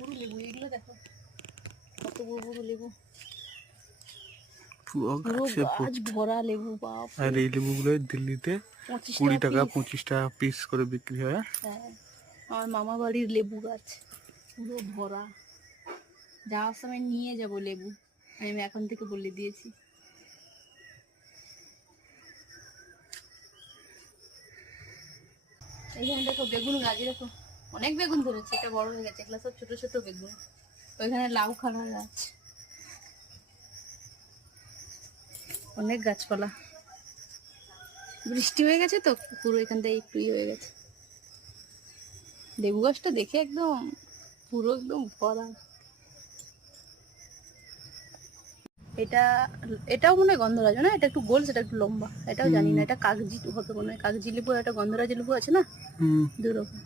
বড় লেবু, এগুলো দেখো কত বড় বড় লেবু, পুরো পুরো গাছে গাছ ভরা লেবু। বাপ, আর এই লেবুগুলো দিল্লিতে 25 টাকা টাকা পিস। 25 টাকা পিস করে বিক্রি হয়। হ্যাঁ, আমার মামা বাড়ির লেবু গাছ পুরো ভরা। যাওয়ার সময় নিয়ে যাব লেবু, আমি এখন থেকে বলে দিয়েছি। এইখানে দেখো বেগুন গাছ, দেখো অনেক বেগুন ধরেছে, এটা বড় হয়ে গেছে, এগুলো সব ছোট ছোট বেগুন। ওইখানে লাউ খাড়া গাছ, অনেক গাছপালা। বৃষ্টি হয়ে গেছে তো পুরো এখান থেকে একটু হয়ে গেছে। লেবু গাছটা দেখে একদম পুরো একদম ভরা। এটা, এটাও মনে হয় গন্ধরাজ না, এটা একটু গোল, সেটা একটু লম্বা, এটাও জানি না। এটা কাগজি হবে মনে হয়, কাগজি লেবু, এটা গন্ধরাজ লেবু আছে না, দুরকম।